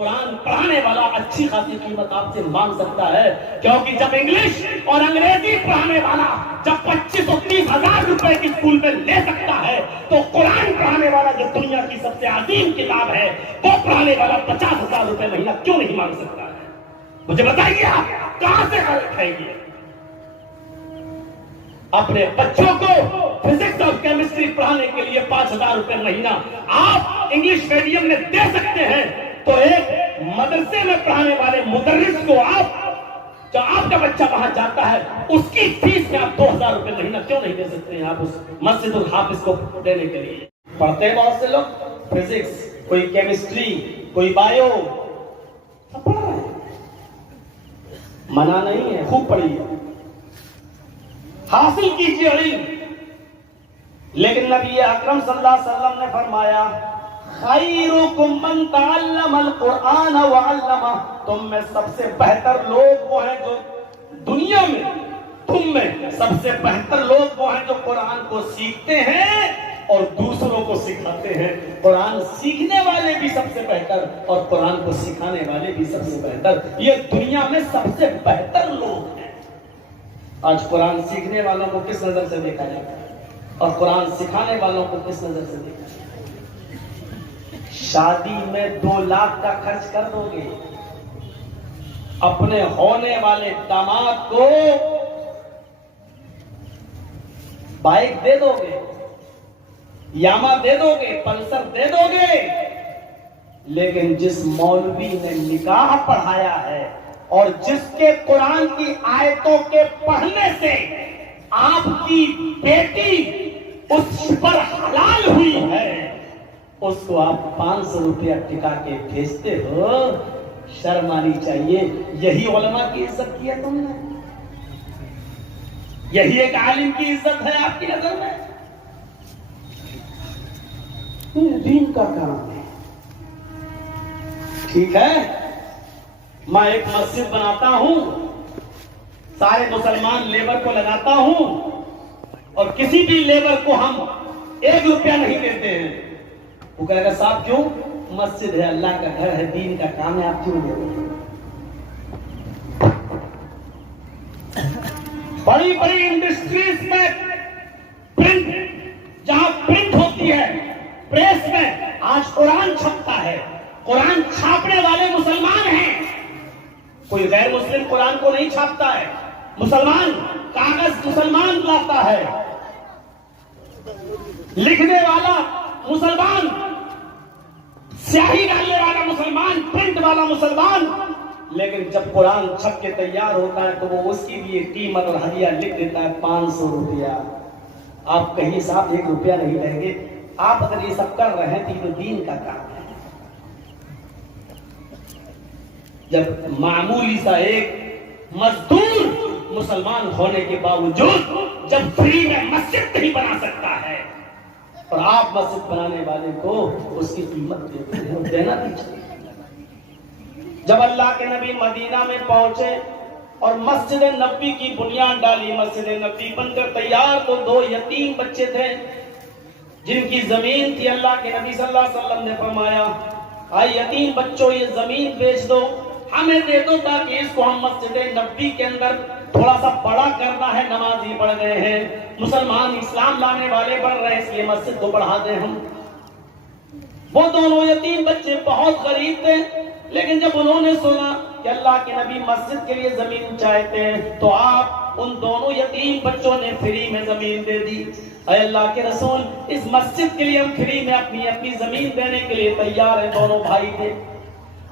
قرآن پڑھانے والا اچھی خاصی قیمت آپ سے مانگ سکتا ہے، کیونکہ جب انگلش اور انگریزی پڑھانے والا جب 25 اور 30 ہزار روپے کی اسکول میں لے سکتا ہے تو قرآن پڑھانے والا جو دنیا کی سب سے عظیم کتاب ہے وہ پڑھانے والا 50,000 روپے مہینہ کیوں نہیں مانگ سکتا ہے؟ مجھے بتائیے آپ کہاں سے اٹھائیں گے؟ اپنے بچوں کو فزکس اور کیمسٹری پڑھانے کے لیے 5,000 روپے مہینہ آپ انگلش میڈیم میں دے سکتے ہیں، تو ایک مدرسے میں پڑھانے والے مدرس کو آپ جو آپ کا بچہ وہاں جاتا ہے اس کی فیس میں آپ 2,000 روپے مہینہ کیوں نہیں دے سکتے ہیں آپ اس مسجد الحافظ کو دینے کے لیے؟ پڑھتے ہیں بہت سے لوگ فزکس، کوئی کیمسٹری، کوئی بایو، سب پڑھ رہے ہیں، منع نہیں ہے، خوب پڑھیے، حاصل کیجیے علم، لیکن نبی اکرم صلی اللہ علیہ وسلم نے فرمایا خیرکم من تعلم القرآن وعلمہ، تم میں سب سے بہتر لوگ وہ ہیں جو دنیا میں، تم میں سب سے بہتر لوگ وہ ہیں جو قرآن کو سیکھتے ہیں اور دوسروں کو سکھاتے ہیں۔ قرآن سیکھنے والے بھی سب سے بہتر اور قرآن کو سکھانے والے بھی سب سے بہتر، یہ دنیا میں سب سے بہتر لوگ ہیں۔ آج قرآن سیکھنے والوں کو کس نظر سے دیکھا جاتا ہے اور قرآن سکھانے والوں کو کس نظر سے دیکھا جاتا ہے؟ شادی میں 2 لاکھ کا خرچ کر دو گے، اپنے ہونے والے داماد کو بائک دے دو گے، یاما دے دو گے، پلسر دے دو گے، لیکن جس مولوی نے نکاح پڑھایا ہے اور جس کے قرآن کی آیتوں کے پڑھنے سے آپ کی بیٹی اس پر حلال ہوئی ہے، اس کو آپ 500 روپیہ ٹکا کے بھیجتے ہو، شرم آنی چاہیے۔ یہی علماء کی عزت کی ہے تم نے؟ یہی ایک عالم کی عزت ہے آپ کی نظر میں؟ دین کا کام ہے، ٹھیک ہے؟ میں ایک مسجد بناتا ہوں، سارے مسلمان لیبر کو لگاتا ہوں اور کسی بھی لیبر کو ہم 1 روپیہ نہیں دیتے ہیں، وہ کہے گا صاحب کیوں؟ مسجد ہے، اللہ کا گھر ہے، دین کا کام ہے، آپ کیوں دے رہے ہیں؟ بڑی بڑی انڈسٹریز میں پرنٹ، جہاں پرنٹ ہوتی ہے، پریس میں آج قرآن چھپتا ہے، قرآن چھاپنے والے مسلمان ہیں، کوئی غیر مسلم قرآن کو نہیں چھاپتا ہے، مسلمان کاغذ مسلمان لاتا ہے، لکھنے والا مسلمان، سیاہی ڈالنے والا مسلمان، پرنٹ والا مسلمان، لیکن جب قرآن چھپ کے تیار ہوتا ہے تو وہ اس کی بھی ایک قیمت اور ہدیہ لکھ دیتا ہے 500 روپیہ۔ آپ کہیں صاحب 1 روپیہ نہیں لیں گے؟ آپ اگر یہ سب کر رہے ہیں تو یہ دین کا کام ہے۔ جب معمولی سا ایک مزدور مسلمان ہونے کے باوجود جب فری میں مسجد نہیں بنا سکتا ہے اور آپ مسجد بنانے والے کو اس کی قیمت دیتے ہیں، دینا بھی چاہیے۔ جب اللہ کے نبی مدینہ میں پہنچے اور مسجد نبوی کی بنیاد ڈالی، مسجد نبوی بن کر تیار، تو 2 یتیم بچے تھے جن کی زمین تھی۔ اللہ کے نبی صلی اللہ علیہ وسلم نے فرمایا آئے یتیم بچوں یہ زمین بیچ دو، ہمیں دے دو تاکہ اس کو ہم مسجد نبوی کے اندر تھوڑا سا بڑا کرنا ہے، نمازی بڑھ گئے ہیں، مسلمان اسلام لانے والے بڑھ رہے ہیں، اس لیے مسجد کو بڑھا دیں ہم۔ وہ دونوں یتیم بچے بہت غریب تھے، لیکن جب انہوں نے سنا کہ اللہ کے نبی مسجد کے لیے زمین چاہتے ہیں تو آپ ان دونوں یتیم بچوں نے فری میں زمین دے دی۔ اے اللہ کے رسول، اس مسجد کے لیے ہم فری میں اپنی زمین دینے کے لیے تیار ہیں۔ دونوں بھائی تھے۔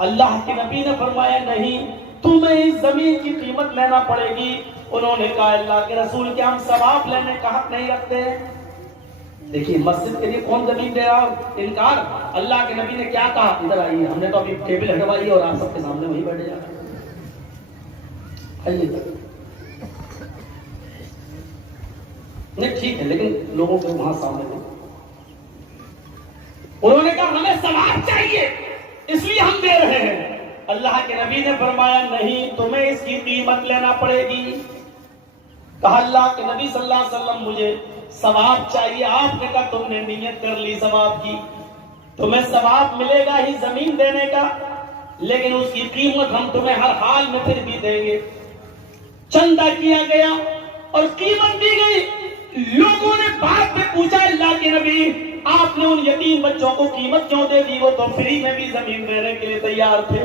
اللہ کے نبی نے فرمایا نہیں، تمہیں اس زمین کی قیمت لینا پڑے گی۔ انہوں نے کہا اللہ کے رسول کیا ہم ثواب لینے کا حق نہیں رکھتے؟ دیکھیے مسجد کے لیے کون زمین دے رہا؟ انکار۔ اللہ کے نبی نے کیا کہا؟ ادھر آئیے، ہم نے تو ابھی ٹیبل ہٹوائی اور آپ سب کے سامنے وہی بیٹھے جا آئیے۔ نہیں ٹھیک ہے، لیکن لوگوں کو وہاں سامنے دیں۔ انہوں نے کہا ہمیں ثواب چاہیے اس لیے ہم دے رہے ہیں۔ اللہ کے نبی نے فرمایا نہیں، تمہیں اس کی قیمت لینا پڑے گی۔ کہا اللہ کے نبی صلی اللہ علیہ وسلم مجھے ثواب چاہیے۔ آپ نے کہا تم نے نیت کر لی ثواب کی، تمہیں ثواب ملے گا ہی زمین دینے کا۔ لیکن اس کی قیمت ہم تمہیں ہر حال میں پھر بھی دیں گے۔ چندہ کیا گیا اور قیمت دی گئی۔ لوگوں نے بعد میں پوچھا اللہ کے نبی آپ نے ان یتیم بچوں کو قیمت کیوں دے دی؟ وہ تو فری میں بھی زمین دینے کے لیے تیار تھے۔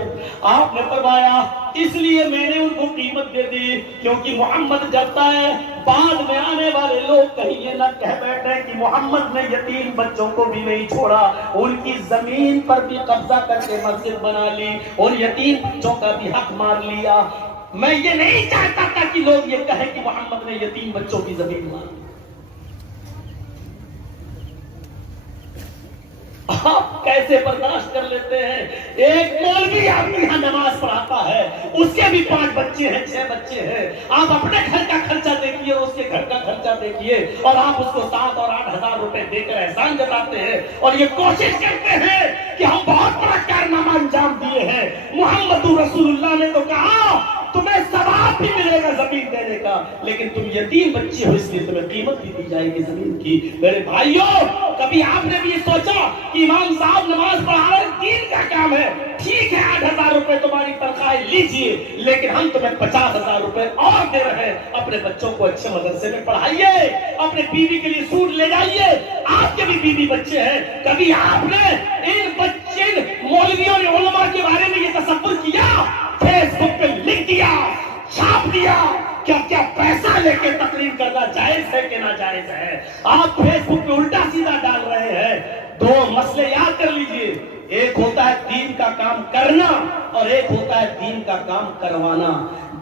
آپ نے فرمایا اس لیے میں نے ان کو قیمت دے دی کیونکہ محمد جبتا ہے بعد میں آنے والے لوگ کہیں یہ نہ کہہ بیٹھے کہ محمد نے یتیم بچوں کو بھی نہیں چھوڑا، ان کی زمین پر بھی قبضہ کر کے مسجد بنا لی، اور یتیم بچوں کا بھی حق مار لیا۔ میں یہ نہیں چاہتا تھا کہ لوگ یہ کہیں کہ محمد نے یتیم بچوں کی زمین مار لی۔ آپ کیسے برداشت کر لیتے ہیں؟ ایک مولوی آپ کے یہاں نماز پڑھاتا ہے، اس کے بھی 5 بچے ہیں 6 بچے ہیں، آپ اپنے گھر کا خرچہ دیکھیے اور اس کے گھر کا خرچہ دیکھیے، اور آپ اس کو 7 اور 8 ہزار روپے دے کر احسان جتاتے ہیں اور یہ کوشش کرتے ہیں کہ ہم بہت بڑا کارنامہ انجام دیے ہیں۔ محمد رسول اللہ نے تو کہا تمہیں ثواب بھی ملے گا زمین دینے کا، لیکن تم یتیم بچے ہو اس لیے تمہیں قیمت بھی دی جائے گی زمین کی۔ میرے بھائیوں، کبھی آپ نے بھی یہ سوچا کہ امام صاحب نماز پڑھا رہے دین کا کام ہے، ٹھیک ہے 8 ہزار روپے تمہاری تنخواہ لیجیے، لیکن ہم تمہیں 50 ہزار روپے اور دے رہے ہیں، اپنے بچوں کو اچھے مدرسے میں پڑھائیے، اپنے بیوی کے لیے سوٹ لے جائیے، آپ کے بھی بیوی بچے ہیں۔ کبھی آپ نے ان بچے مولویوں اور علماء کے بارے میں یہ تصور کیا؟ فیس بک پہ لکھ دیا، چھاپ دیا، کیا کیا پیسہ لے کے تقریر کرنا جائز ہے کہ ناجائز ہے؟ آپ فیس بک پہ الٹا سیدھا ڈال رہے ہیں۔ 2 مسئلے یاد کر لیجئے، ایک ہوتا ہے دین کا کام کرنا اور ایک ہوتا ہے دین کا کام کروانا۔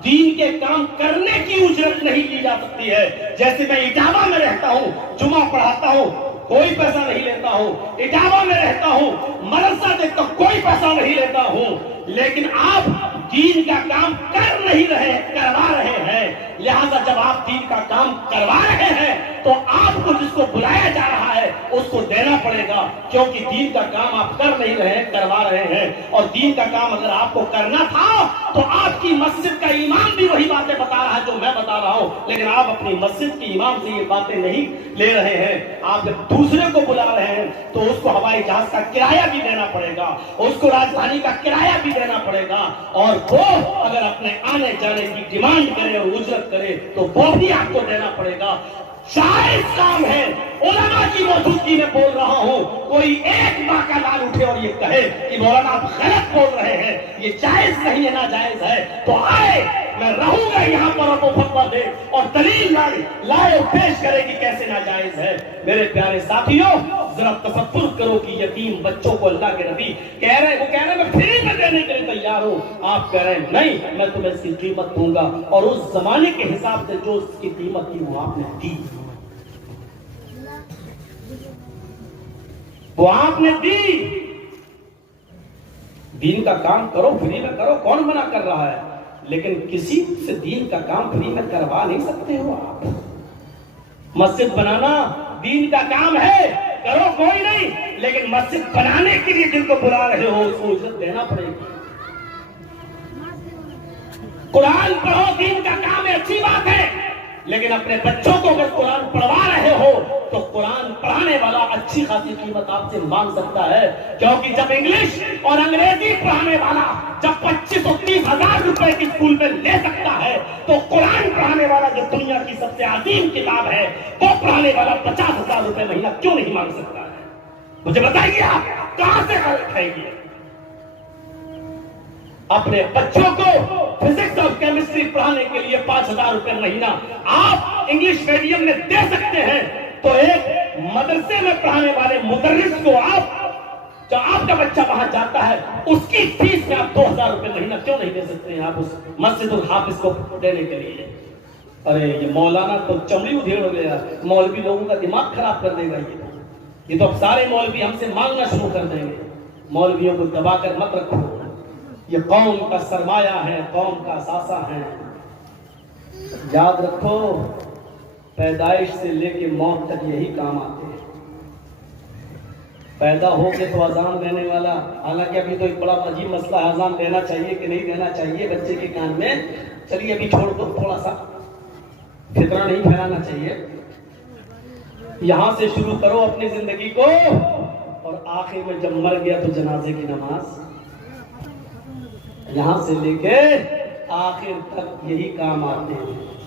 دین کے کام کرنے کی اجرت نہیں لی جا سکتی ہے۔ جیسے میں اٹاوا میں رہتا ہوں، جمعہ پڑھاتا ہوں، کوئی پیسہ نہیں لیتا ہوں، اٹاوا میں رہتا ہوں، مدرسہ دیکھتا ہوں، کوئی پیسہ نہیں لیتا ہوں، لیکن آپ دین کا کام کر نہیں رہے، کروا رہے ہیں۔ لہذا جب آپ دین کا کام کروا رہے ہیں تو آپ کو جس کو بلایا جا رہا ہے اس کو دینا پڑے گا، کیونکہ دین کا کام آپ کر نہیں رہے، کروا رہے ہیں۔ اور دین کا کام اگر آپ کو کرنا تھا تو آپ کی مسجد کا امام بھی وہی باتیں بتا رہا ہے جو میں بتا رہا ہوں، لیکن آپ اپنی مسجد کے امام سے یہ باتیں نہیں لے رہے ہیں۔ آپ جب دوسرے کو بلا رہے ہیں تو اس کو ہوائی جہاز کا کرایہ بھی دینا پڑے گا، اس کو راجدھانی کا کرایہ بھی دینا پڑے گا، اور وہ اگر اپنے آنے جانے کی ڈیمانڈ کرے اور اجرت کرے تو وہ بھی آپ کو دینا پڑے گا۔ جائز کام ہے، علماء کی موجودگی میں بول رہا ہوں، کوئی ایک ماں کا لال اٹھے اور یہ کہے کہ مولانا آپ غلط بول رہے ہیں، یہ جائز نہیں ہے، ناجائز ہے، تو آئے میں رہوں گا یہاں پر اور وہ فتویٰ دے اور دلیل لائے اور پیش کرے کہ کیسے ناجائز ہے۔ میرے پیارے ساتھیوں، ذرا تصور کرو کہ یتیم بچوں کو اللہ کے نبی کہہ رہے ہیں، وہ کہہ رہے ہیں میں فری میں دینے کے لیے تیار ہوں، آپ کہہ رہے ہیں نہیں میں تمہیں اس کی قیمت دوں گا، اور اس زمانے کے حساب سے جو اس کی قیمت تھی وہ آپ نے دی، وہ آپ نے دی۔ دین کا کام کرو، فری میں کرو، کون منع کر رہا ہے؟ لیکن کسی سے دین کا کام فری میں کروا نہیں سکتے ہو آپ۔ مسجد بنانا دین کا کام ہے، کرو کوئی نہیں، لیکن مسجد بنانے کے لیے جن کو بلا رہے ہو اس کو اجرت دینا پڑے گی۔ قرآن پڑھو، دین کا کام ہے، اچھی بات ہے، لیکن اپنے بچوں کو اگر قرآن پڑھوا رہے ہو تو قرآن پڑھانے والا اچھی خاصی قیمت آپ سے مانگ سکتا ہے، کیونکہ جب انگلش اور انگریزی پڑھانے والا جب 25 اور 30 ہزار روپے کی اسکول میں لے سکتا ہے تو قرآن پڑھانے والا جو دنیا کی سب سے عظیم کتاب ہے وہ پڑھانے والا 50 ہزار روپے مہینہ کیوں نہیں مانگ سکتا ہے؟ مجھے بتائیے آپ کہاں سے غلط ہے یہ؟ اپنے بچوں کو فزکس اور کیمسٹری پڑھانے کے لیے 5 ہزار روپے مہینہ آپ انگلش میڈیم میں دے سکتے ہیں، تو ایک مدرسے میں پڑھانے والے مدرس کو آپ جو آپ کا بچہ وہاں جاتا ہے اس کی فیس میں آپ 2000 روپے مہینہ کیوں نہیں دے سکتے ہیں آپ اس مسجد الحافظ کو دینے کے لیے؟ ارے یہ مولانا تو چمڑی ادھیڑ ہو گیا، مولوی لوگوں کا دماغ خراب کر دے گا یہ تو اب سارے مولوی ہم سے مانگنا شروع کر دیں گے۔ مولویوں کو دبا کر مت رکھو، یہ قوم کا سرمایہ ہے، قوم کا اثاثہ ہے۔ یاد رکھو پیدائش سے لے کے موت تک یہی کام آتے ہیں۔ پیدا ہو کے تو اذان دینے والا، حالانکہ ابھی تو ایک بڑا عجیب مسئلہ ہے اذان دینا چاہیے کہ نہیں دینا چاہیے بچے کے کان میں، چلیے ابھی چھوڑ دو، تھوڑا سا فتنہ نہیں پھیلانا چاہیے۔ یہاں سے شروع کرو اپنی زندگی کو، اور آخر میں جب مر گیا تو جنازے کی نماز۔ یہاں سے لے کے آخر تک یہی کام آتے ہیں.